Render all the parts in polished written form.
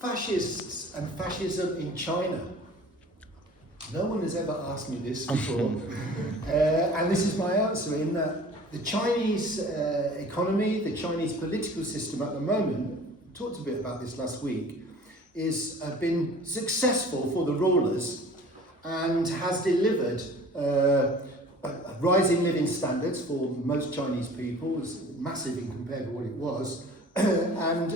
fascists and fascism in China. No one has ever asked me this before, and this is my answer, in that the Chinese economy, the Chinese political system at the moment, talked a bit about this last week, is been successful for the rulers and has delivered rising living standards for most Chinese people. It was massive in compared to what it was. And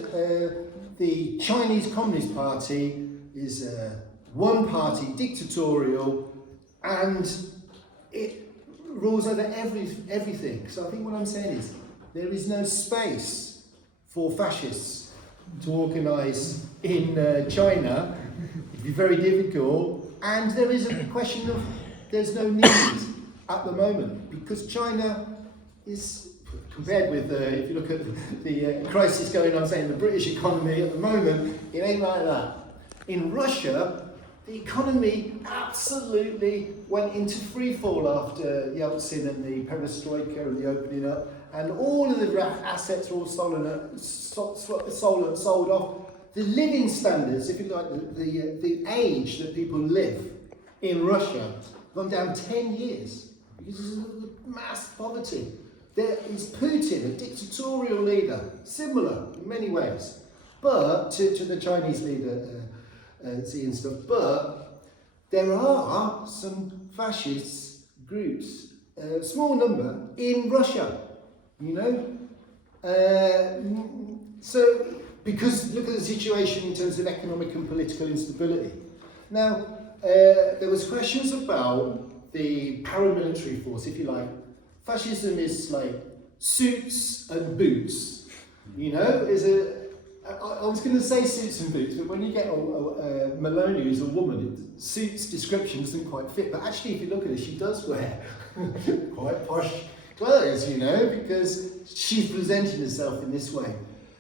the Chinese Communist Party is one party, dictatorial, and it rules over everything. So I think what I'm saying is there is no space for fascists to organise in China. It'd be very difficult, and there is a question of there's no need at the moment, because China is, compared with, if you look at the crisis going on, say, in the British economy at the moment, it ain't like that. In Russia, the economy absolutely went into free fall after Yeltsin and the perestroika and the opening up, and all of the assets were all sold off. The living standards, if you like, the age that people live in Russia, gone down 10 years because of the mass poverty. There is Putin, a dictatorial leader, similar in many ways, but to the Chinese leader, Xi and stuff. But there are some fascist groups, a small number, in Russia, you know. So, because look at the situation in terms of economic and political instability. Now, there was questions about the paramilitary force, if you like. Fascism is like suits and boots, you know. I was going to say suits and boots, but when you get Meloni, who's a woman, suits description doesn't quite fit. But actually, if you look at her, she does wear quite posh clothes, you know, because she's presenting herself in this way.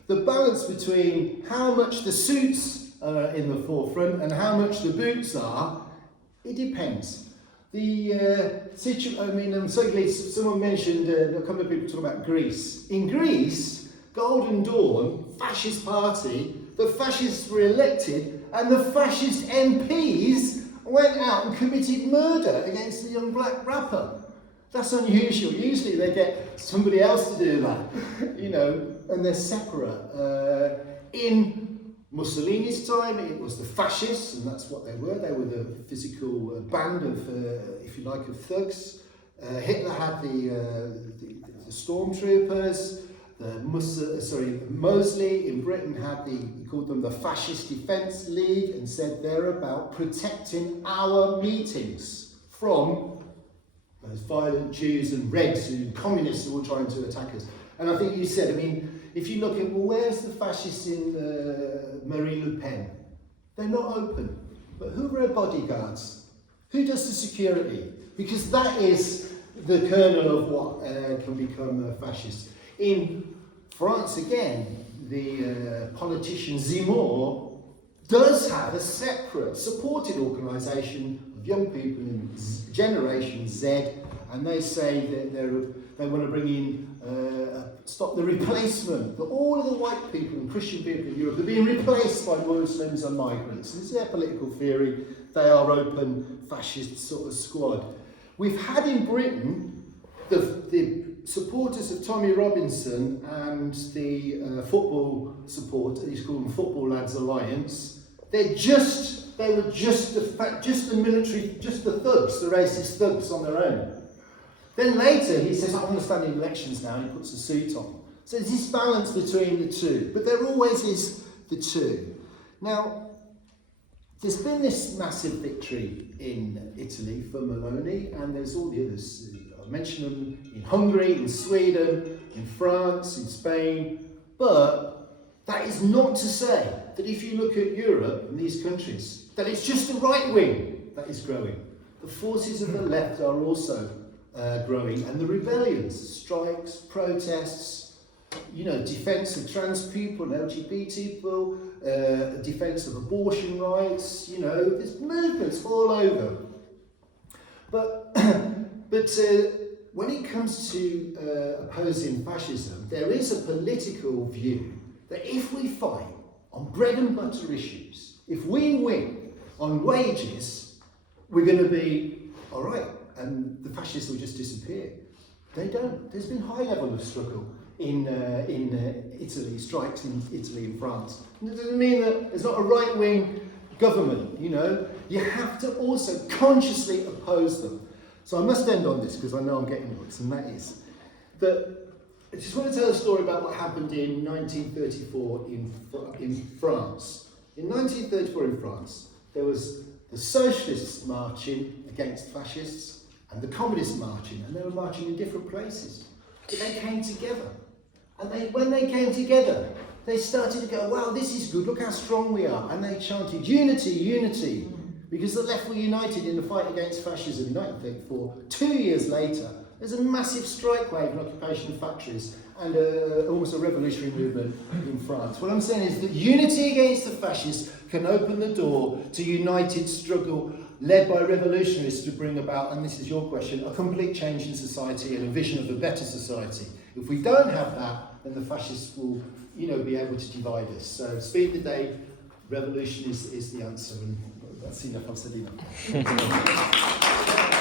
The balance between how much the suits are in the forefront and how much the boots are, it depends. I'm so glad someone mentioned, a couple of people talking about Greece. In Greece, Golden Dawn, fascist party, the fascists were elected and the fascist MPs went out and committed murder against the young black rapper. That's unusual. Usually they get somebody else to do that, you know, and they're separate. In Mussolini's time, it was the fascists, and that's what they were. They were the physical band of, if you like, of thugs. Hitler had the stormtroopers. Mosley in Britain had he called them the Fascist Defence League, and said they're about protecting our meetings from those violent Jews and Reds and communists who were trying to attack us. And I think you said, I mean, if you look at, well, where's the fascists in Marine Le Pen? They're not open. But who are her bodyguards? Who does the security? Because that is the kernel of what can become a fascist. In France, again, the politician Zemmour does have a separate supported organisation of young people in Generation Z, and they say that they want to bring in, stop the replacement, that all of the white people and Christian people in Europe are being replaced by Muslims and migrants. This is their political theory. They are open fascist sort of squad. We've had in Britain the supporters of Tommy Robinson and the football supporters, he's called them Football Lads Alliance. They were just the military, just the thugs, the racist thugs on their own. Then later he says, I want to stand in elections now, and he puts a suit on. So there's this balance between the two, but there always is the two. Now, there's been this massive victory in Italy for Meloni, and there's all the others. I mentioned them in Hungary, in Sweden, in France, in Spain, but that is not to say that if you look at Europe and these countries, that it's just the right wing that is growing. The forces of the left are also growing, and the rebellions, strikes, protests, you know, defence of trans people and LGBT people, defence of abortion rights, you know, there's movements all over. But when it comes to opposing fascism, there is a political view that if we fight on bread and butter issues, if we win on wages, we're going to be all right, and the fascists will just disappear. They don't. There's been high level of struggle in Italy, strikes in Italy and France. And it doesn't mean that there's not a right-wing government, you know. You have to also consciously oppose them. So I must end on this because I know I'm getting noise, and that is that I just want to tell a story about what happened in 1934 in France. In 1934 in France, there was the socialists marching against fascists and the communists marching, and they were marching in different places. But they came together. And when they came together, they started to go, wow, this is good, look how strong we are. And they chanted, unity, unity, because the left were united in the fight against fascism in 1934. 2 years later, there's a massive strike wave and occupation of factories and almost a revolutionary movement in France. What I'm saying is that unity against the fascists can open the door to united struggle led by revolutionaries to bring about, and this is your question, a complete change in society and a vision of a better society. If we don't have that, then the fascists will, you know, be able to divide us. So speed the day, revolution is the answer, and that's enough, I've said enough.